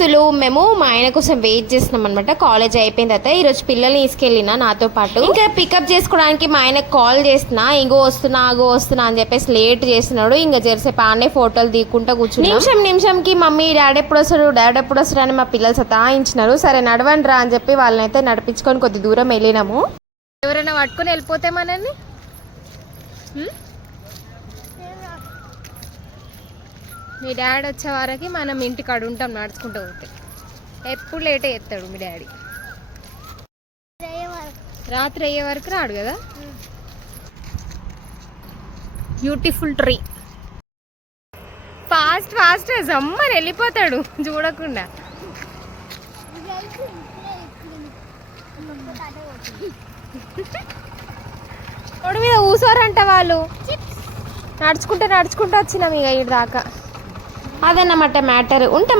దోస్తులు మేము మా ఆయన కోసం వెయిట్ చేస్తున్నాం అనమాట. కాలేజ్ అయిపోయిన తర్వాత ఈరోజు పిల్లల్ని తీసుకెళ్ళిన నాతో పాటు. ఇంకా పికప్ చేసుకోవడానికి మా ఆయనకు కాల్ చేస్తున్నా, ఇంకో వస్తున్నా అని చెప్పేసి లేట్ చేస్తున్నాడు. ఇంకా జరసేపు ఆనే ఫోటోలు తీకుంటా కూర్చుని నిమిషంకి మమ్మీ డాడీ ఎప్పుడు వస్తారు అని మా పిల్లలు సతాయించినారు. సరే నడవండి రా అని చెప్పి వాళ్ళనైతే నడిపించుకొని కొద్ది దూరం వెళ్ళినాము. ఎవరైనా పట్టుకొని వెళ్ళిపోతే మనల్ని మీ డాడీ వచ్చే వారికి మనం ఇంటికాడ ఉంటాం నడుచుకుంటూ పోతే. ఎప్పుడు లేటే ఎత్తాడు మీ డాడీ. రాత్రి అయ్యే వరకు రాడు కదా. Beautiful tree. ఫాస్ట్ జమ్మని వెళ్ళిపోతాడు చూడకుండా. రోడ్డు మీద ఊసారంట వాళ్ళు. నడుచుకుంటూ వచ్చినాం ఇక ఇటు దాకా. అదన్నమాట మ్యాటర్. ఉంటే